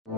एक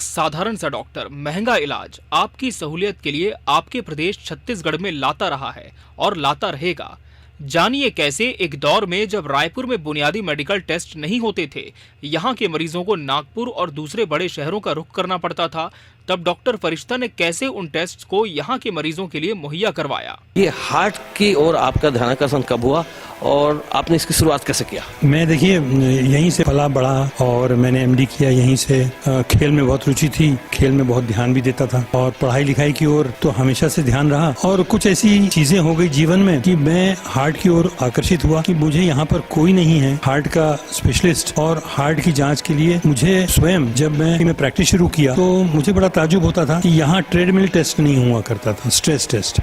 साधारण सा डॉक्टर महंगा इलाज आपकी सहूलियत के लिए आपके प्रदेश छत्तीसगढ़ में लाता रहा है और लाता रहेगा। जानिए कैसे एक दौर में जब रायपुर में बुनियादी मेडिकल टेस्ट नहीं होते थे, यहाँ के मरीजों को नागपुर और दूसरे बड़े शहरों का रुख करना पड़ता था, तब डॉक्टर फरिश्ता ने कैसे उन टेस्ट को यहाँ के मरीजों के लिए मुहैया करवाया। ये हार्ट की ओर आपका ध्यानाकर्षण कब हुआ और आपने इसकी शुरुआत कैसे किया? मैं देखिए यहीं से पला बड़ा और मैंने एमडी किया यहीं से। खेल में बहुत रुचि थी, खेल में बहुत ध्यान भी देता था और पढ़ाई लिखाई की ओर तो हमेशा से ध्यान रहा। और कुछ ऐसी चीजें हो गई जीवन में कि मैं हार्ट की ओर आकर्षित हुआ कि मुझे यहाँ पर कोई नहीं है हार्ट का स्पेशलिस्ट, और हार्ट की जांच के लिए मुझे स्वयं जब मैं प्रैक्टिस शुरू किया तो मुझे बड़ा ताजुब होता था कि यहाँ ट्रेडमिल टेस्ट नहीं हुआ करता था, स्ट्रेस टेस्ट।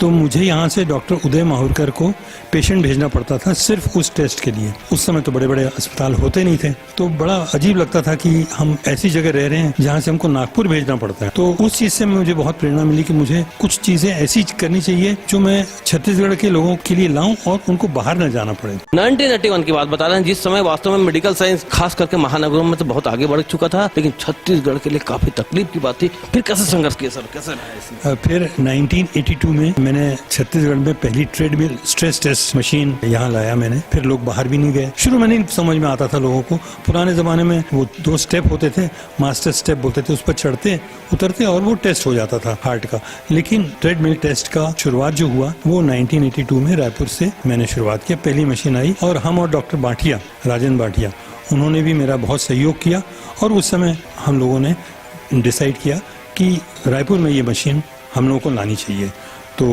तो मुझे यहाँ से डॉक्टर उदय माहुरकर को पेशेंट भेजना पड़ता था सिर्फ उस टेस्ट के लिए। उस समय तो बड़े बड़े अस्पताल होते नहीं थे, तो बड़ा अजीब लगता था कि हम ऐसी जगह रह रहे हैं जहाँ से हमको नागपुर भेजना पड़ता है। तो उस चीज से मुझे बहुत प्रेरणा मिली कि मुझे कुछ चीजें ऐसी करनी चाहिए जो मैं छत्तीसगढ़ के लोगों के लिए लाऊं और उनको बाहर न जाना पड़े। 1981 की बात बता रहे हैं, जिस समय वास्तव में मेडिकल साइंस खास करके महानगरों में तो बहुत आगे बढ़ चुका था, लेकिन छत्तीसगढ़ के लिए काफी तकलीफ की बात थी। फिर कैसे संघर्ष किया सर, कैसे रहा? फिर 1982 में मैंने छत्तीसगढ़ में पहली ट्रेडमिल स्ट्रेस टेस्ट मशीन यहाँ लाया मैंने। फिर लोग बाहर भी नहीं गए। शुरू में नहीं समझ में आता था लोगों को। पुराने जमाने में वो 2 स्टेप होते थे, मास्टर स्टेप बोलते थे, उस पर चढ़ते उतरते और वो टेस्ट हो जाता था हार्ट का। लेकिन ट्रेडमिल टेस्ट का शुरुआत जो हुआ वो 1982 में रायपुर से मैंने शुरुआत किया। पहली मशीन आई और हम और डॉक्टर भाटिया, राजेंद्र भाटिया, उन्होंने भी मेरा बहुत सहयोग किया और उस समय हम लोगों ने डिसाइड किया कि रायपुर में ये मशीन हम लोगों को लानी चाहिए। तो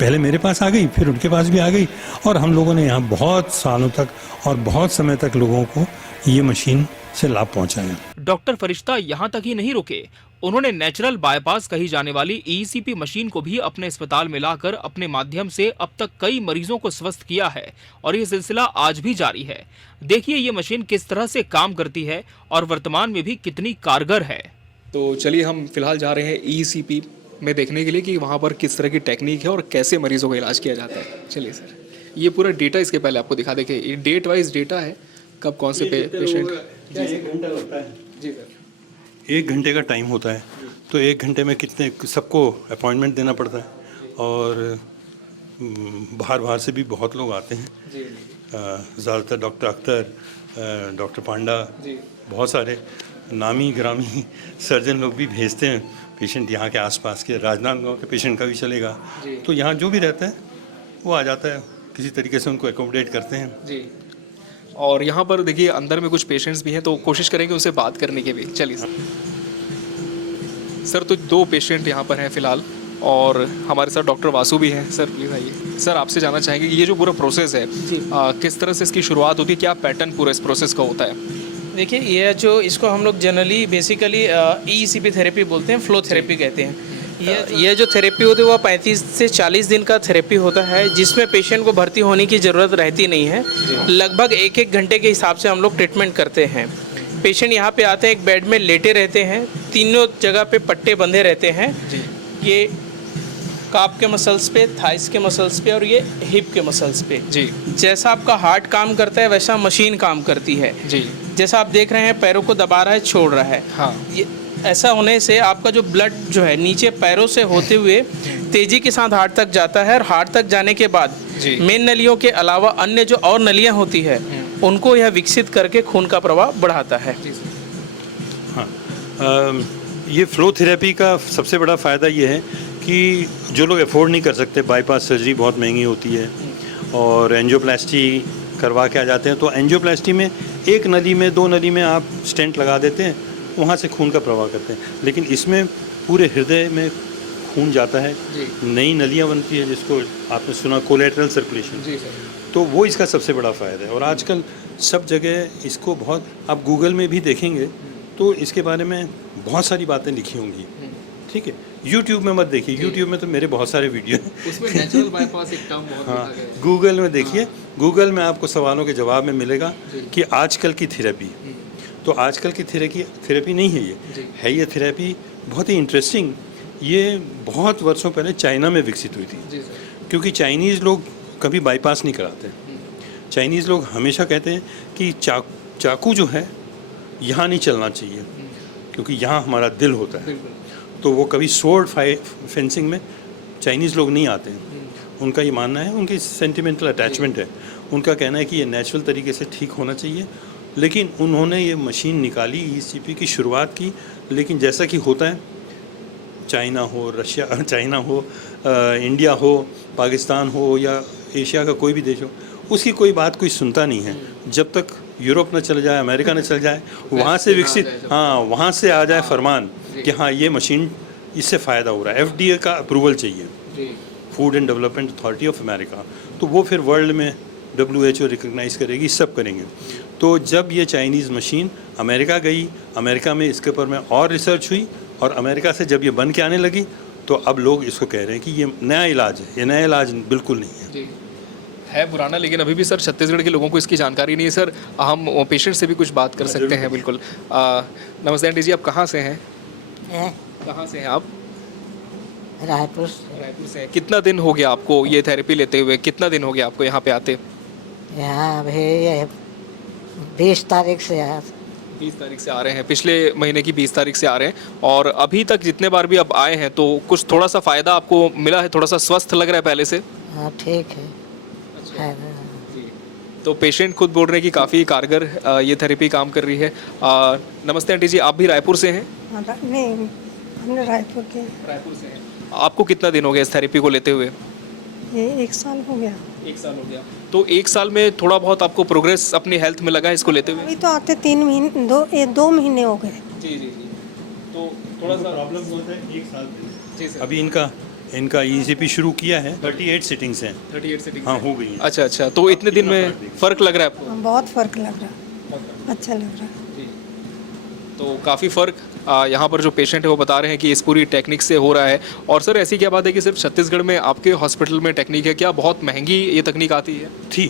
पहले मेरे पास आ गई, फिर उनके पास भी आ गई और हम लोगों ने यहाँ बहुत सालों तक और बहुत समय तक लोगों को ये मशीन से लाभ पहुंचाया। डॉक्टर फरिश्ता यहाँ तक ही नहीं रुके, उन्होंने नेचुरल बाईपास कही जाने वाली ईसीपी मशीन को भी अपने अस्पताल में लाकर अपने माध्यम से अब तक कई मरीजों को स्वस्थ किया है और ये सिलसिला आज भी जारी है। देखिए ये मशीन किस तरह से काम करती है और वर्तमान में भी कितनी कारगर है। तो चलिए हम फिलहाल जा रहे हैं ईसीपी में देखने के लिए कि वहाँ पर किस तरह की टेक्निक है और कैसे मरीजों का इलाज किया जाता है। चलिए सर, ये पूरा डेटा इसके पहले आपको दिखा दें कि ये डेट वाइज डेटा है, कब कौन से पेशेंट। जी सर, 1 घंटे का टाइम होता है, तो 1 घंटे में कितने सबको अपॉइंटमेंट देना पड़ता है और बाहर से भी बहुत लोग आते हैं। ज़्यादातर डॉक्टर अख्तर, डॉक्टर पांडा, बहुत सारे नामी ग्रामी सर्जन लोग भी भेजते हैं पेशेंट यहाँ के आसपास के। राजनांदगांव के पेशेंट का भी चलेगा, तो यहाँ जो भी रहता है वो आ जाता है, किसी तरीके से उनको एकोमोडेट करते हैं। जी, और यहाँ पर देखिए अंदर में कुछ पेशेंट्स भी हैं, तो कोशिश करेंगे उनसे बात करने की भी। चलिए सर, तो 2 पेशेंट यहाँ पर हैं फ़िलहाल और हमारे साथ डॉक्टर वासु भी हैं। सर प्लीज़ आइए। सर आपसे जानना चाहेंगे कि ये जो पूरा प्रोसेस है किस तरह से इसकी शुरुआत होती है, क्या पैटर्न पूरा इस प्रोसेस का होता है? देखिए ये जो इसको हम लोग जनरली बेसिकली ईसीपी थेरेपी बोलते हैं, फ्लो थेरेपी कहते हैं। ये जो थेरेपी होती है वो 35 से 40 दिन का थेरेपी होता है, जिसमें पेशेंट को भर्ती होने की ज़रूरत रहती नहीं है। लगभग 1-1 घंटे के हिसाब से हम लोग ट्रीटमेंट करते हैं। पेशेंट यहाँ पे आते हैं, एक बेड में लेटे रहते हैं, तीनों जगह पे पट्टे बंधे रहते हैं। ये काफ के मसल्स पे, थाइस के मसल्स पे और ये हिप के मसल्स पे। जी, जैसा आपका हार्ट काम करता है वैसा मशीन काम करती है। जी, जैसा आप देख रहे हैं पैरों को दबा रहा है, छोड़ रहा है। हाँ, ये ऐसा होने से आपका जो ब्लड जो है नीचे पैरों से होते हुए तेजी के साथ हार्ट तक जाता है और हार्ट तक जाने के बाद मेन नलियों के अलावा अन्य जो और नलियाँ होती है उनको यह विकसित करके खून का प्रवाह बढ़ाता है। हाँ, ये फ्लो थेरेपी का सबसे बड़ा फ़ायदा ये है कि जो लोग अफोर्ड नहीं कर सकते, बाईपास सर्जरी बहुत महंगी होती है और एंजियोप्लास्टी करवा के आ जाते हैं, तो एंजियोप्लास्टी में 1 नली में 2 नली में आप स्टेंट लगा देते हैं, वहाँ से खून का प्रवाह करते हैं। लेकिन इसमें पूरे हृदय में खून जाता है, नई नलियाँ बनती है, जिसको आपने सुना कोलेटरल सर्कुलेशन। तो वो इसका सबसे बड़ा फ़ायदा है और आजकल सब जगह इसको बहुत, आप गूगल में भी देखेंगे तो इसके बारे में बहुत सारी बातें लिखी होंगी। ठीक है, यूट्यूब में मत देखिए, यूट्यूब में तो मेरे बहुत सारे वीडियो हैं, उसमें नेचुरल बाईपास एक टर्म बहुत हाँ, गूगल में देखिए। गूगल में आपको सवालों के जवाब में मिलेगा कि आजकल की थेरेपी, तो आजकल की थेरेपी नहीं है, ये है, ये थेरेपी बहुत ही इंटरेस्टिंग। ये बहुत वर्षों पहले चाइना में विकसित हुई थी। जी सर। क्योंकि चाइनीज़ लोग कभी बाईपास नहीं कराते। चाइनीज़ लोग हमेशा कहते हैं कि चाकू जो है यहाँ नहीं चलना चाहिए, क्योंकि यहाँ हमारा दिल होता है। तो वो कभी स्वॉर्ड फेंसिंग में चाइनीज़ लोग नहीं आते हैं। उनका ये मानना है, उनकी सेंटिमेंटल अटैचमेंट है, उनका कहना है कि ये नेचुरल तरीके से ठीक होना चाहिए। लेकिन उन्होंने ये मशीन निकाली, ECP की शुरुआत की। लेकिन जैसा कि होता है, चाइना हो, इंडिया हो, पाकिस्तान हो या एशिया का कोई भी देश हो, उसकी कोई बात कोई सुनता नहीं है। जब तक यूरोप न चले जाए, अमेरिका न चले जाए, वहाँ से विकसित, हाँ, वहाँ से आ जाए फरमान कि हाँ ये मशीन, इससे फ़ायदा हो रहा है, FDA का अप्रूवल चाहिए, food and development authority of America, तो वो फिर वर्ल्ड में WHO रिकग्नाइज़ करेगी, सब करेंगे। तो जब ये चाइनीज़ मशीन अमेरिका गई, अमेरिका में इसके ऊपर में और रिसर्च हुई, और अमेरिका से जब ये बन के आने लगी, तो अब लोग इसको कह रहे हैं कि ये नया इलाज है। ये नया इलाज बिल्कुल नहीं है पुराना, लेकिन अभी भी सर छत्तीसगढ़ के लोगों को इसकी जानकारी नहीं है। सर हम पेशेंट से भी कुछ बात कर सकते हैं, बिल्कुल। नमस्ते आंटी जी, आप कहाँ से हैं? कहाँ से हैं आप? रायपुर रायपुर से हैं। कितना दिन हो गया आपको ये थेरेपी लेते हुए? कितना दिन हो गया आपको यहाँ पे आते? यहाँ अभी 20 तारीख से आया। 20 तारीख से आ रहे हैं, पिछले महीने की 20 तारीख से आ रहे हैं। और अभी तक जितने बार भी अब आए हैं, तो कुछ थोड़ा सा फ़ायदा आपको मिला है? थोड़ा सा स्वस्थ लग रहा है पहले से? हाँ ठीक है। तो पेशेंट खुद बोल रहे हैं कि काफ़ी कारगर ये थेरेपी काम कर रही है। नमस्ते आंटी जी, आप भी रायपुर से हैं? नहीं, हमने रायपुर के। रायपुर से हैं। आपको कितना दिन हो गया इस थेरेपी को लेते हुए? ये 1 साल हो गया। 1 साल हो गया। तो 1 साल में थोड़ा बहुत आपको प्रोग्रेस अपनी हेल्थ में लगा है इसको लेते हुए? अभी तो आते 3 महीने 2 महीने हो गए। जी। तो थोड़ा सा प्रॉब्लम होता है 1 साल जी सर। अभी इनका ECP शुरू किया है, 38 सिटिंग्स हैं। 38 सिटिंग हाँ, हो गई हैं। अच्छा। तो इतने दिन में फ़र्क लग रहा है आपको? बहुत फ़र्क लग रहा है, अच्छा लग रहा है। तो काफ़ी फ़र्क यहाँ पर जो पेशेंट है वो बता रहे हैं कि इस पूरी टेक्निक से हो रहा है। और सर ऐसी क्या बात है कि सिर्फ छत्तीसगढ़ में आपके हॉस्पिटल में टेक्निक है? क्या बहुत महंगी ये तकनीक आती है? थी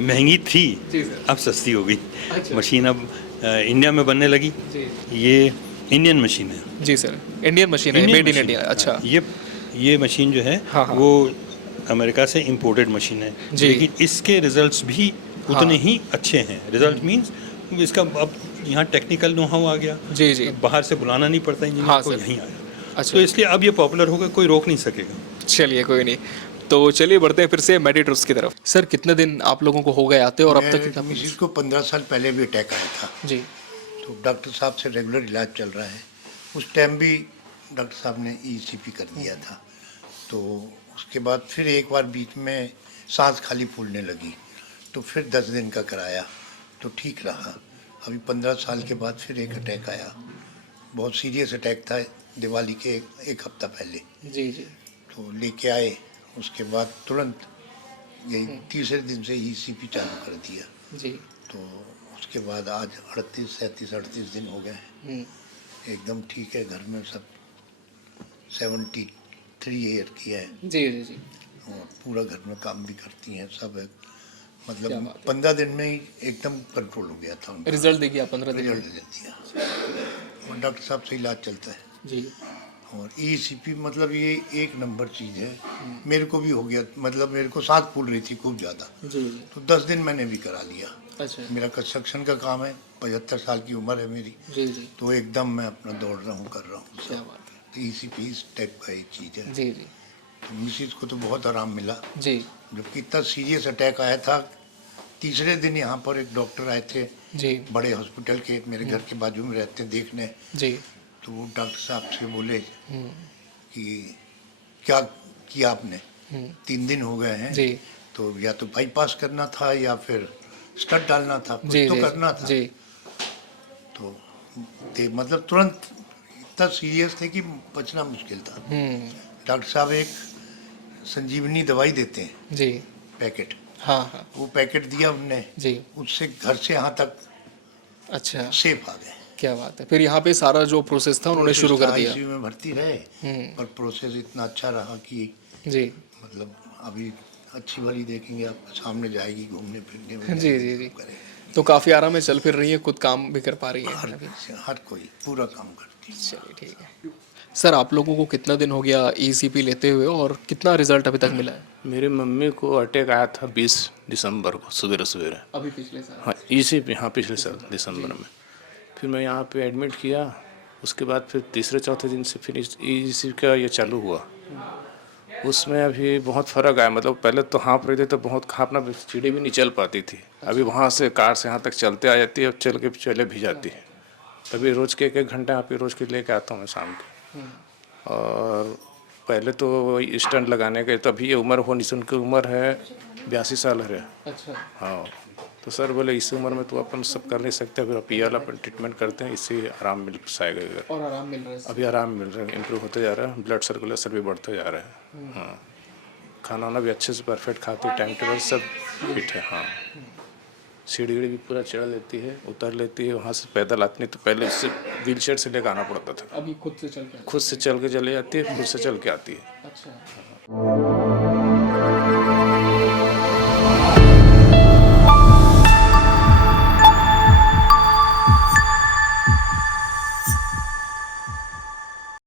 महंगी थी, जी सर। अब सस्ती हो गई। अच्छा। मशीन अब इंडिया में बनने लगी। जी ये इंडियन मशीन है। जी सर, इंडियन मशीन है, मेड इन इंडिया। अच्छा। ये मशीन जो है हाँ। वो अमेरिका से इंपोर्टेड मशीन है, जी। लेकिन इसके रिजल्ट्स भी उतने ही अच्छे हैं। रिजल्ट मींस इसका अब यहाँ टेक्निकल नो हाउ आ गया। जी। बाहर से बुलाना नहीं पड़ता इंजीनियर हाँ को, सर। यहीं आया। अच्छा। तो इसलिए अब ये पॉपुलर होगा, कोई रोक नहीं सकेगा। चलिए, कोई नहीं। तो चलिए बढ़ते हैं फिर से मेडिट्रूस की तरफ। सर कितने दिन आप लोगों को हो गए आते और अब तक कितना? मिसिस को 15 साल पहले भी अटैक आया था, जी। तो डॉक्टर साहब से रेगुलर इलाज चल रहा है। उस टाइम भी डॉक्टर साहब ने ECP कर दिया था। तो उसके बाद फिर एक बार बीच में सांस खाली फूलने लगी, तो फिर 10 दिन का कराया, तो ठीक रहा। अभी 15 साल के बाद फिर एक अटैक आया, बहुत सीरियस अटैक था, दिवाली के एक हफ्ता पहले। जी। तो लेके आए, उसके बाद तुरंत यही तीसरे दिन से ECP चालू कर दिया। जी। तो उसके बाद आज 38 दिन हो गए हैं, एकदम ठीक है। घर में सब 73 ईयर की है, जी। और पूरा घर में काम भी करती हैं सब है। क्या मतलब बात है। 15 दिन में ही एकदम कंट्रोल हो गया था उनका। रिजल्ट देखिए आप 15 दिन रिजल्ट दे दिया, और डॉक्टर साहब से इलाज चलता है। जी। और ECP मतलब ये एक नंबर चीज़ है। मेरे को भी हो गया, मतलब मेरे को सांस फूल रही थी खूब ज़्यादा, जी। तो 10 दिन मैंने भी करा लिया। अच्छा। मेरा कंस्ट्रक्शन का काम है, 75 साल की उम्र है मेरी, जी। तो एकदम मैं अपना दौड़ रहा हूँ, कर रहा हूँ क्या सब। बात तो ECP इस टाइप का एक चीज़ है। जी। तो मिसिस को तो बहुत आराम मिला, जी। जबकि इतना सीरियस अटैक आया था। तीसरे दिन यहाँ पर एक डॉक्टर आए थे, जी। बड़े हॉस्पिटल के, मेरे घर के बाजू में रहते हैं, देखने। जी। तो वो डॉक्टर साहब से बोले कि क्या किया आपने, 3 दिन हो गए हैं, जी। तो या तो बाईपास करना था या फिर स्टड डालना था, कुछ जी। तो जी। करना था। जी। तो मतलब तुरंत इतना सीरियस थे कि बचना मुश्किल था। डॉक्टर साहब एक संजीवनी दवाई देते हैं, जी। पैकेट, हाँ। वो पैकेट दिया उनने, जी। उससे घर से यहाँ तक अच्छा, सेफ आ गए। क्या बात है। फिर यहाँ पे सारा जो प्रोसेस था उन्होंने शुरू कर दिया। ICU में भर्ती रहे, पर प्रोसेस इतना अच्छा रहा कि जी। मतलब अभी अच्छी वाली देखेंगे, आप सामने जाएगी घूमने फिरने में। जी। तो काफ़ी आराम में चल फिर रही है, खुद काम भी कर पा रही है अभी। हर कोई पूरा काम करती है। चलिए ठीक है। सर आप लोगों को कितना दिन हो गया ईसीपी लेते हुए और कितना रिजल्ट अभी तक मिला है? मेरी मम्मी को अटैक आया था 20 दिसंबर को सवेरे सवेरे। अभी पिछले साल? हाँ ईसीपी, हाँ पिछले साल दिसंबर में। फिर मैं यहाँ पे एडमिट किया, उसके बाद फिर तीसरे चौथे दिन से फिर ईसीपी का ये चालू हुआ। उसमें अभी बहुत फ़र्क आया, मतलब पहले तो हाँफ रही थी तो बहुत हाँफना, सीढ़ी भी नहीं चल पाती थी। अभी वहाँ से कार से यहाँ तक चलते आ जाती है, अब चल के चले भी जाती है। तभी रोज़ के 1-1 घंटा यहाँ पे रोज़ के लेके आता हूँ मैं शाम के। और पहले तो स्टंट लगाने के, तभी ये उम्र होनी से, उनकी उम्र है 82 साल है। अच्छा। हाँ, तो सर बोले इस उम्र में तो अपन सब कर नहीं सकते, फिर आप ये वाला अपन ट्रीटमेंट करते हैं, इससे आराम मिल पाएगा। और आराम मिल रहा है? अभी आराम मिल रहा है, इम्प्रूव होते जा रहा है, ब्लड सर्कुलेशन भी बढ़ते जा रहा है। हाँ, खाना वाना भी अच्छे से परफेक्ट खाते हैं, टाइम टेबल सब फिट है। हाँ, सीढ़ी भी पूरा चढ़ लेती है, उतर लेती है, वहाँ से पैदल आती नहीं तो पहले उससे व्हील चेयर से लेकर आना पड़ता था। अभी खुद से चल के? खुद से चल के चले जाती है, खुद से चल के आती है। अच्छा।